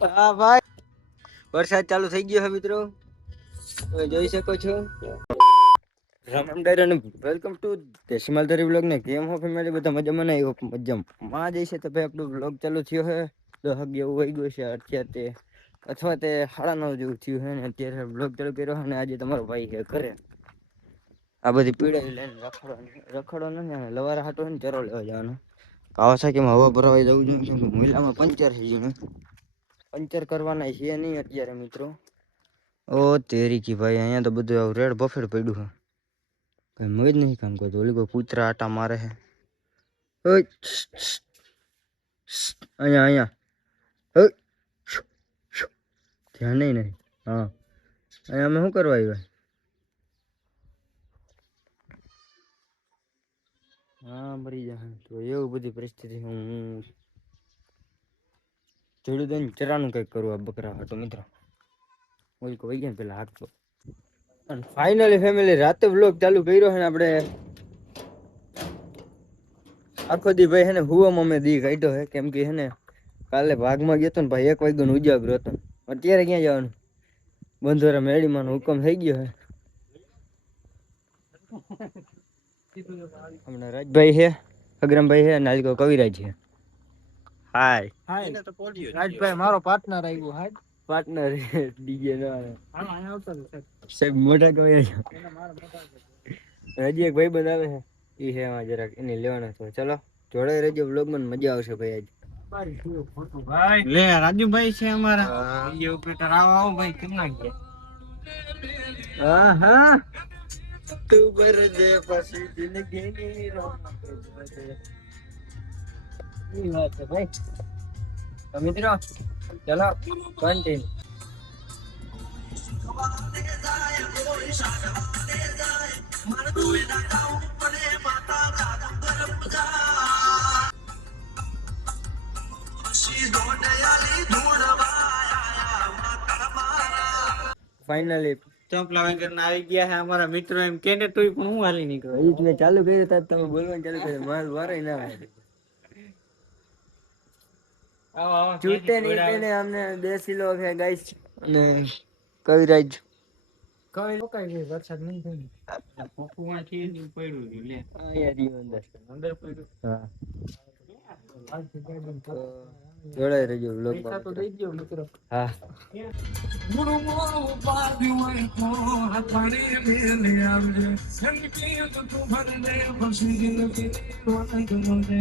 હા ભાઈ, વરસાદ ચાલુ થઈ ગયો છે મિત્રો, તમે જોઈ શકો છો. રામ ડાયર અને વેલકમ ટુ દેશીમાલધારી વ્લોગ ને કેમ હો ફેમિલી, બધા મજામાં ને મજામાં જઈશે. તો ભાઈ આપણું વ્લોગ ચાલુ થયો છે, 10 જેવું વહી ગયું છે અત્યારે, અથવા તે 9:30 જેવું થયું છે ને અત્યારે વ્લોગ ચાલુ કર્યો. અને આજે તમારો ભાઈ છે ઘરે, આ બધી પીડા લઈને રખડો ને લવારા હાટો ને ચરો લેવા જવાનો. કાવાસાકીમાં હવા ભરાવા જવું જોઈએ, મહિલામાં પંચર થઈ ગયું, પંચર કરવાના છે નહીં અત્યારે મિત્રો. ઓ તેરી કી ભાઈ, અહીંયા તો બધું રેડ બફેર પડ્યું છે, કઈ મજ નહીં કામ કરતું. ઓલી કોઈ કૂતરા આટા મારે છે. અહીંયા ધ્યાન નહીં. હા, અહીંયા અમે શું કરવા આવ્યા? હા મરી જાય તો એવું બધી પરિસ્થિતિ. હું જોડું દઈને ચરાનું કંઈક કરું આ બકરા હાટો મિત્રો. ઓલી કોઈ ગયા પેલા હાથ. અને ફાઇનલી ફેમિલી રાતે વ્લોગ ચાલુ કર્યો છે ને આપણે. આખો દી ભાઈ હે ને હુવામાં અમે દી કાઢ્યો હે, કેમ કે હે ને કાલે ભાગમાં ગયો તો ને ભાઈ 1 વાગ્યાનો ઉજાગરો હતો. અત્યારે ક્યાં જવાનું? બંધોરા મેળીમાં હુકમ થઈ ગયો હે. હમણાં રાજભાઈ છે, અગ્રમભાઈ છે, નાલિકો કવિરાજ છે. હાય રાજભાઈ મારો પાર્ટનર આવ્યો. હાય પાર્ટનર ડીજે સાહેબ મોટા કવિરાજ. હજી એક ભાઈ બંધ આવે છે, એ છે એમાં જરાક એને લેવાનો છે. ચલો જોડાઈ રહેજો વ્લોગમાં, મજા આવશે ભાઈ. આજ લે રાજુભાઈ છે અમારા વિડિયો ઓપરેટર. આવો ભાઈ, કેમ ના ગયા? હા હા, તું બરજે પછી જિંદગીની રોનક બરજે. ઈ વાત છે ભાઈ. તો મિત્રો ચલો કન્ટિન્યુ. ફાઇનલી ચંપલા વગરના આવી ગયા છે અમારા મિત્રો. એમ કેને તોય પણ હું હાલી નીકળો. એ જ મેં ચાલુ કર્યું તા તમે બોલવાનું ચાલુ કર્યું, માર વારે ના આવે. ચૂતે નહીં ને અમને બેસી લો છે ગાઈસ. અને કવિરાજ કવિ રોકાઈ ગઈ, વરસાદ નહીં થઈ. પપ્પુમાંથી પડ્યું લે આ યાર ઈ અંદર પડ્યું. હા જોડાઈ રહેજો વ્લોગ માં. પૈસા તો દઈ દો મિત્રો. હા ગુરુ મોર પાડ્યું કો હાથાને મેલે આવજે સંગીત તું ભરને પછી જિંદગી રોનક બરજે.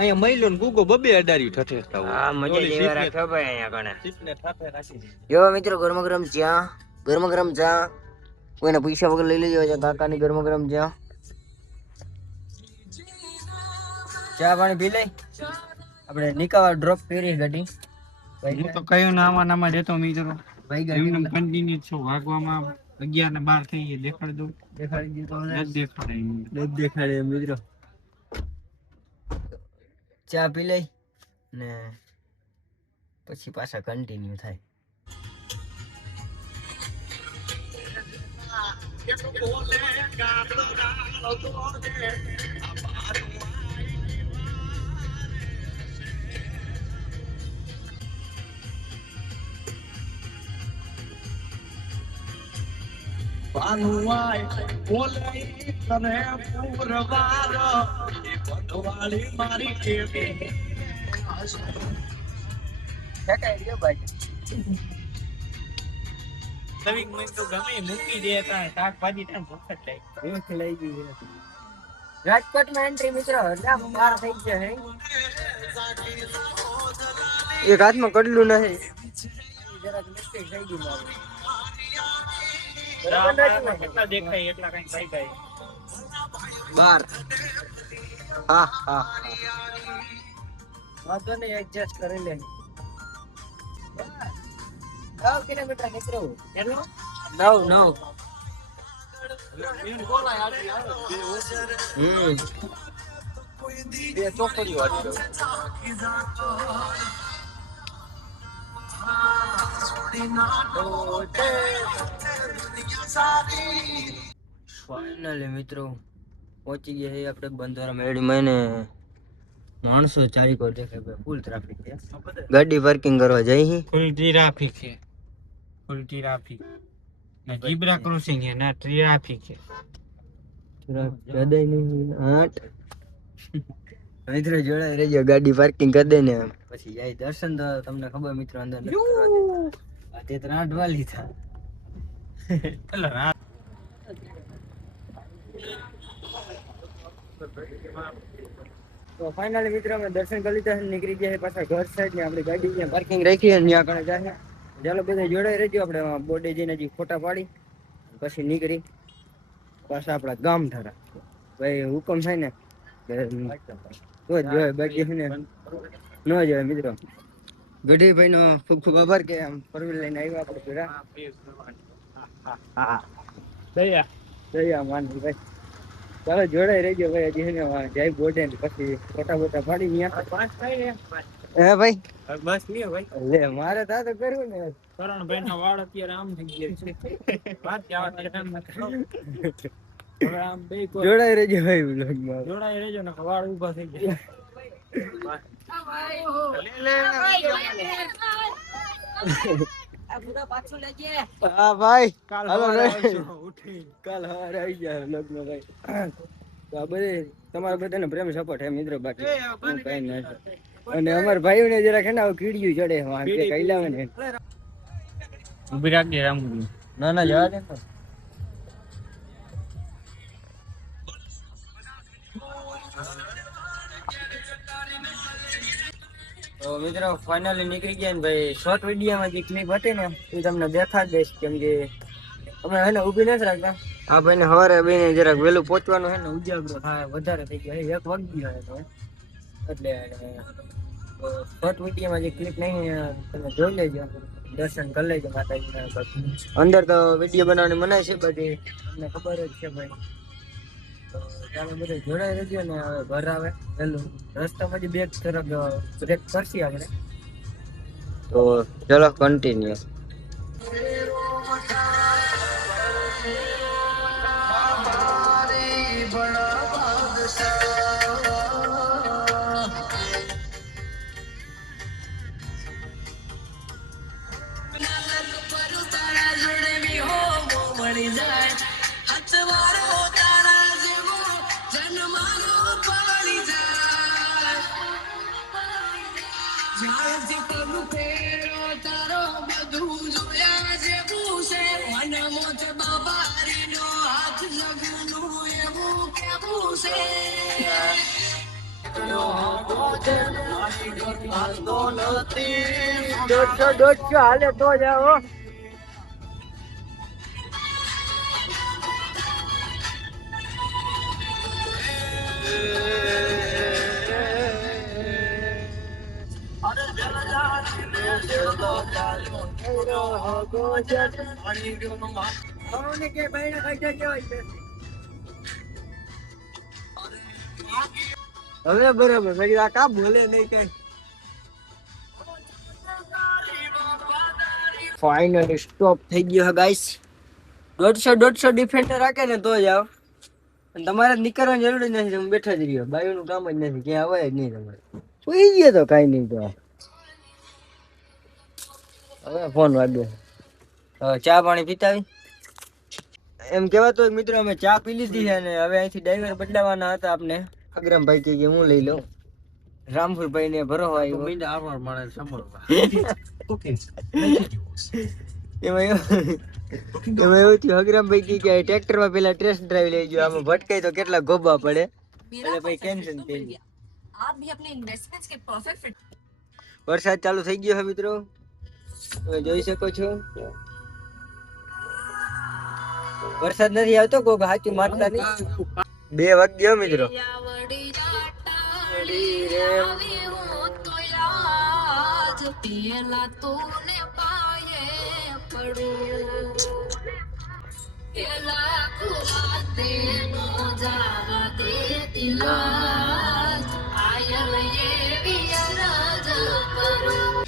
અહીંયા મહિલો ને ગુગો બબે અડારી ઠઠેરતા હોય. હા મજા જેવા રાખો ભાઈ. અહીંયા કણે સીપને ઠાઠે રાખી જો મિત્રો. ગરમા ગરમ ચા કોઈને પૈસા વગર લઈ લેજો. કાકાની ગરમા ગરમ ચા પાણી પી લઈ. આપણે નિકાવા ડ્રોપ કરી ગાડી. હું તો કયો નામાં જતો મિત્રો ભાઈ. ગાડી કન્ટિન્યુ છો ભાગવામાં 11 ને 12 થઈ ગઈ. દેખાડી દીધો દેખાડે મિત્રો. ચા પી લઈ ને પછી પાછા કન્ટિન્યુ થાય. પાનુવાય બોલે તને પૂરવાર બંધવાળી મારી કેવી ઠેકાઈ ગયો ભાઈ. નવી મસ્ત ગમે મૂકી દેતા શાકભાજી ત્યાં ભૂખ લઈ ગઈ. રાજકોટમાં એન્ટ્રી મિત્રો બહાર થઈ ગયા છે. એક હાથમાં કડલું નહીં, જરાક મિસ્ટેક થઈ ગઈ મારી. કેટલા દેખાય એટલા કઈ થઈ જાય બાર. હા હા વાંધો નહીં, એડજસ્ટ કરી લે. 9 કિલોમીટર નીકળવું. કેટલું? 9. બે ચોકડીઓ વાળી ફાઇનલી મિત્રો પહોંચી ગયા છે આપણે બંધારા મેળીમાં ને માણસો ચારી કો દેખાય ભાઈ, ફૂલ ટ્રાફિક છે. ગાડી પાર્કિંગ કરવા જઈ ફૂલ ટ્રાફિક છે, ફૂલ ટ્રાફિક ના ઝીબ્રા ક્રોસિંગ છે ના ટ્રાફિક છે. હૃદય ની 8 મિત્રો જોડાઈ રહેજો, ગાડી પાર્કિંગ કરી દે ને પછી જાય દર્શન. તો તમને ખબર મિત્રો અંદર તે 8 વાલી થા તો ફાઇનલી મિત્રો અમે દર્શન કરી લીધા, નીકળી ગયા પાછા ઘર સાઈડ ને. આપણી ગાડી ત્યાં પાર્કિંગ રાખી અને ત્યાં કણે જાય. ચાલો બધા જોડાઈ રહેજો, આપણે બોર્ડે જઈને હજી ફોટા પાડી પછી નીકળી પાછા આપણા ગામ થરા. ભાઈ હુકમ થાય ને તો જ જોય, બાકી છે ને ન જોય. મિત્રો ગઢીભાઈ નો ખૂબ ખૂબ આભાર કે આમ ફોરવ્હીલ લઈને આવ્યા આપણે ઘરા. દયા માનવી ભાઈ. ચાલો જોડાઈ રહેજો ભાઈ, હજી છે ને જાય બોર્ડે પછી ફોટા બોટા પાડી ત્યાં. હે ભાઈ બસ નહીં ભાઈ, લે મારે તા તો કર્યું ને. કરણભાઈ ના વાળ અત્યારે આમ થઈ ગયા છે. વાત હવે આમ બે જોડાઈ રહેજો ભાઈ વ્લોગમાં. જોડાઈ રહેજો ને વાળ ઊભા થઈ ગયા. હા ભાઈ, કાલ હાલો સવારે ભાઈ. આવજો, ઉઠી કાલ સવારે આવી જાય વ્લોગમાં ભાઈ. તો આ બધે તમારા બધાને પ્રેમ સપોર્ટ હે મિત્રો, બાકી હું કઈ ના. અને અમારા ભાઈઓને જરા કે ના કીડ્યું ચડે વાં કે કઈ લાવે ને. ઉભી રાખજે રામ. ના ના જવા દે. તો મિત્રો ફાઇનલી નીકળી ગયા ને ભાઈ. શોર્ટ વિડીયોમાં જે ક્લિપ હતી ને એ તમને દેખાડ દઈશ, કેમ કે અમે હે ને ઊભી નથી રાખતા. આ ભાઈને સવારે બેને જરાક વહેલું પહોંચવાનું હે ને, ઉજાગરો થાય વધારે થઈ ગયો 1 વાગી ગયો એટલે શોર્ટ વિડીયોમાં જે ક્લિપ નહીં તમે જોઈ લેજો, દર્શન કરી લેજો માતાજીના. અંદર તો વિડીયો બનાવવાની મનાય છે બધી, તમને ખબર જ છે ભાઈ. તો ચાલો બધા જોડાઈ રહેજો ને. હવે ઘર આવે વહેલું, રસ્તામાં જ બેગ તરફ બ્રેક કરશી આપણે. તો ચલો કન્ટિન્યુ. દોઢસો હાલે તો જાઓ. હવે બરાબર ભાઈ, આ કા બોલે નહીં કઈ. ફાઇનલી સ્ટોપ થઈ ગયો છે ગાઈસ. 150 ડિફેન્ડર રાખે ને તો જાવ. અને તમારે નીકળવાની જરૂર જ નથી, તમે બેઠા જ રહ્યો. બાયુનું કામ જ નથી, ક્યાં અવાય જ નહીં તમારે. સુઈ ગયો તો કાંઈ નહીં. તો હવે ફોન વાગ્યો. ચા પાણી પીતા આવી એમ કહેવાતો મિત્રો. અમે ચા પી લીધી છે અને હવે અહીંથી ડ્રાઈવર બદલાવાના હતા. આપણે અગ્રમભાઈ કે હું લઈ લઉં. રામપુરભાઈ ને ભરો હોય એમાં એવું થયું. અગ્રમભાઈ કે ટ્રેક્ટર માં પેલા ટેસ્ટ ડ્રાઈવ લઈ ગયો. આમાં ભટકાઈ તો કેટલા ગોબા પડે. એટલે ભાઈ કેન્સલ થઈ ગયું. વરસાદ ચાલુ થઈ ગયો છે મિત્રો, તમે જોઈ શકો છો. વરસાદ નથી આવતો, કોઈ હાચું મારતા નહીં. 2 વાગ્યો મિત્રો. પેલા તોને પાયે પડું પેલા કુવાતે નો જાવા દે દિલા આયલ એવી અરજ કરું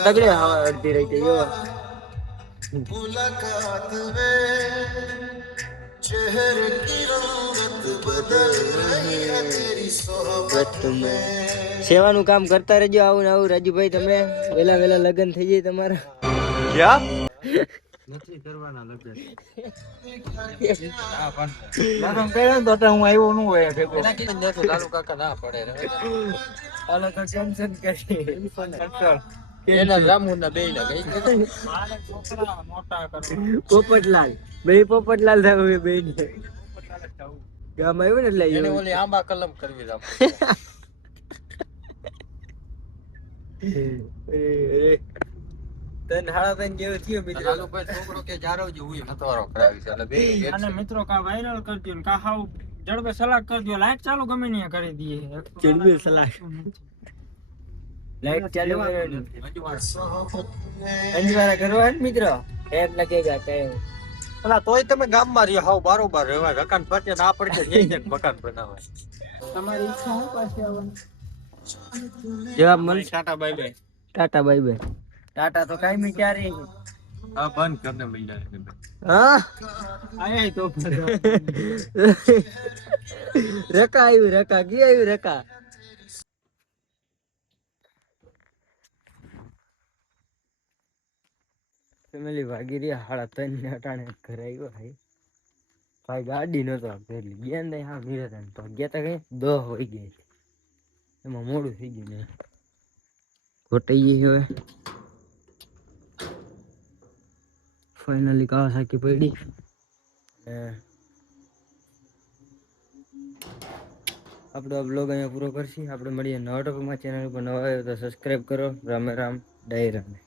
તગડે હવા અડધી રહી ગઈ એવા मुलाकात में चेहरे की रंगत बदल रही है तेरी सोहबत में સેવાનું કામ કરતા રહેજો આવું ને આવું રાજુભાઈ તમે વેલા વેલા લગ્ન થઈ જાય તમારા ક્યાં નથી કરવાના લગન લગન કર્યો તો હું આવ્યો ન હોય ભેગો એના કીધું નતો લાલુ કાકા ના પડે અલગ ટેન્શન કરી એના રામુના બે ના ગઈ મારે છોકરા મોટા કરવા પોપટલાલ બે પોપટલાલ થાવ બે ને ગામ આવ્યું ને એટલે એને ઓલી આંબા કલમ કરવી રામ તન હાડા તન જેવું થયું મિત્રો લાલુ ભાઈ છોકરો કે જારો જ હોય નતવારો કરાવી છે એટલે બે અને મિત્રો કા વાયરલ કરજો ને કા હાવ જડબે સલાહ કરજો લાઈટ ચાલુ ગમે ને કરી દઈએ ચડબે સલાહ લાઈટ ચાલુ કરો અંજવારા કરવા ને મિત્રો એમ લાગેગા કે અલા તોય તમે ગામમાં રહ્યો હાવ બારોબાર રહેવાય મકાન ફરતે ના પડે કે મકાન બનાવાય તમારી ઈચ્છા હું પાસે આવવાની જવાબ મળ Tata bye bye Tata bye bye Tata તો કાઈ ક્યારે હા બંધ કરને મહિલા હા આય તો રકા આવ્યું રકા કી આવ્યું રકા ફેમિલી ભાગી રહ્યા હાડા ત્રણ ને અટાણે ઘરે આવ્યો ભાઈ ભાઈ ગાડી નતો પેલી ગયા ને હા મીરા તો ગયા તા કઈ 10 હોઈ ગઈ એમાં મોડું થઈ ગયું ને ખોટાઈ ગઈ હવે ફાઇનલી કાવાસાકી પડી આપણો બ્લોગ અહીંયા પૂરો કરશી આપણે મળીએ નવા ટોપિકમાં ચેનલ ઉપર નવા આવ્યો તો સબસ્ક્રાઇબ કરો રામે રામ ડાયરામે